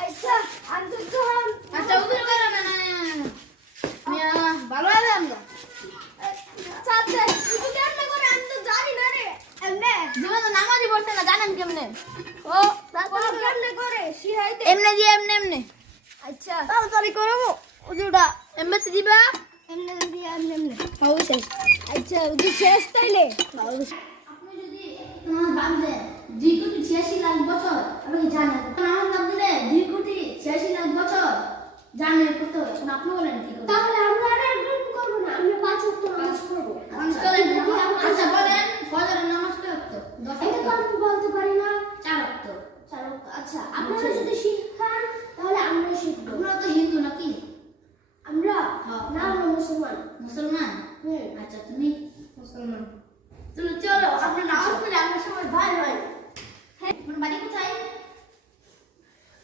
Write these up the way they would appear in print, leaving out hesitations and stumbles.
আচ্ছা আন্তর জাহান আচ্ছা উদুর করো না মিয়া ভালো আছে আমরা চাচা তুই কেমনে করে আমি তো জানি না রে এমনে জীবন তো নামাজই পড়তে না জানেন কেমনে ও তারপর কেমনে করে শিখাইতে এমনে দিয়ে এমনে আচ্ছা তাড়াতাড়ি করবো উদুরটা এমনে দিবা এমনে দিয়ে এমনে অবশ্যই আচ্ছা উদি শেষ তাইলে আপনি যদি নামাজ বাদ দেন 2,86,00,000 বছর আপনি জানেন নামাজ বাদ দিলে 2,86,00,000 বছর জানেন কত এখন আপনি বলেন কি করবেন তাহলে আমরা আর এরকম করব না আমরা 5 ওয়াক্ত নামাজ পড়ব আচ্ছা বলেন ফজরের নামাজ কত ওয়াক্ত 10 এটা তো আমি বলতে পারি না 4 ওয়াক্ত আচ্ছা আপনারা যদি শিখান তাহলে আমরা শিখব আমরা তো হিন্দু নাকি আমরা হ্যাঁ। না আমরা মুসলমান মুসলমান হুম আচ্ছা তুমি মুসলমান চলো আপনি নামাজ পড়লে আমরা সবাই ভাই ভাই হ্যাঁ আপনার বাড়ি কোথায়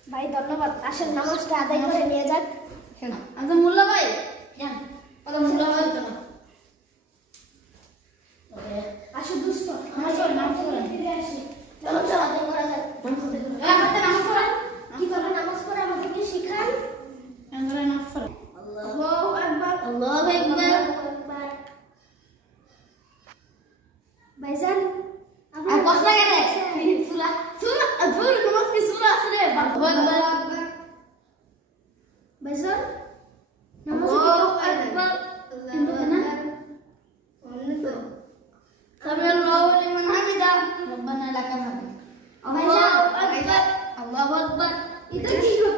ভাই ধন্যবাদ আসেন নামাজটা আদায় করে নিয়ে যাক কেন আচ্ছা মোল্লা ভাই জান কত মোল্লা ভাই তো না আসো দোস্ত আমার চল নামাজ পড়েন ফিরে আসি চলো চলো আদায় করা যাক হাতে নামাজ পড়েন কি করে নামাজ পড়া আমাদেরকে শিখান আমরা নামাজ পড়েন আল্লাহু আকবার আল্লাহু আকবার আকবার ভাইজান আর কষ্ট লাগে রে সূরা ধুর নামাজ কি সূরা আছে রে আল্লাহু আকবার ভাইজান নামাজ আল্লাহু আকবার কিন্তু না سمع الله لمن حمده ربنا لك الحمد ভাইজান الله أكبر এটা কি